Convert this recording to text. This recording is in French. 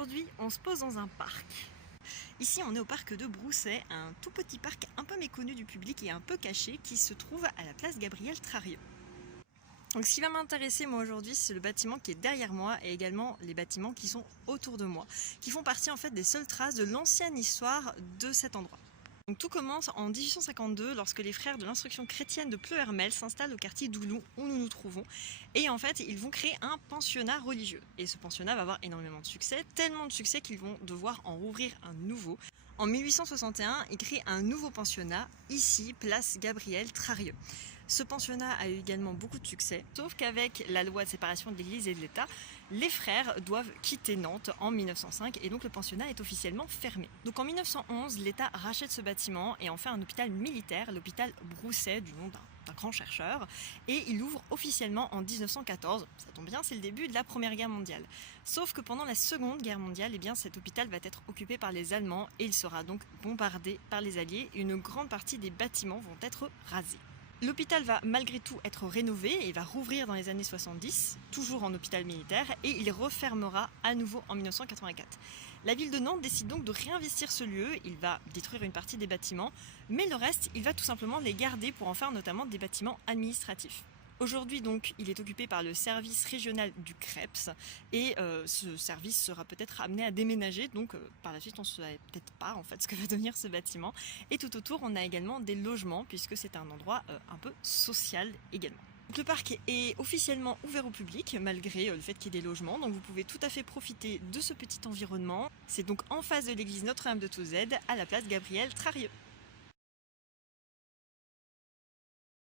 Aujourd'hui, on se pose dans un parc. Ici, on est au parc de Brousset, un tout petit parc un peu méconnu du public et un peu caché qui se trouve à la place Gabriel-Trarieux. Donc, ce qui va m'intéresser moi aujourd'hui, c'est le bâtiment qui est derrière moi et également les bâtiments qui sont autour de moi, qui font partie en fait des seules traces de l'ancienne histoire de cet endroit. Donc, tout commence en 1852 lorsque les frères de l'instruction chrétienne de Pleuhermel s'installent au quartier d'Oulon où nous nous trouvons. Et en fait, ils vont créer un pensionnat religieux. Et ce pensionnat va avoir énormément de succès, tellement de succès qu'ils vont devoir en rouvrir un nouveau. En 1861, ils créent un nouveau pensionnat, ici, place Gabriel-Trarieux. Ce pensionnat a eu également beaucoup de succès, sauf qu'avec la loi de séparation de l'Église et de l'État, les frères doivent quitter Nantes en 1905 et donc le pensionnat est officiellement fermé. Donc en 1911, l'État rachète ce bâtiment et en fait un hôpital militaire, l'hôpital Brousset, du nom d'un grand chercheur, et il ouvre officiellement en 1914. Ça tombe bien, c'est le début de la Première Guerre mondiale. Sauf que pendant la Seconde Guerre mondiale, cet hôpital va être occupé par les Allemands et il sera donc bombardé par les Alliés et une grande partie des bâtiments vont être rasés. L'hôpital va malgré tout être rénové et va rouvrir dans les années 70, toujours en hôpital militaire, et il refermera à nouveau en 1984. La ville de Nantes décide donc de réinvestir ce lieu, il va détruire une partie des bâtiments, mais le reste, il va tout simplement les garder pour en faire notamment des bâtiments administratifs. Aujourd'hui, donc, il est occupé par le service régional du CREPS et ce service sera peut-être amené à déménager. Donc, par la suite, on ne sait peut-être pas en fait ce que va devenir ce bâtiment. Et tout autour, on a également des logements puisque c'est un endroit un peu social également. Donc, le parc est officiellement ouvert au public malgré le fait qu'il y ait des logements. Donc, vous pouvez tout à fait profiter de ce petit environnement. C'est donc en face de l'église Notre-Dame de Tauzède à la place Gabriel-Trarieux.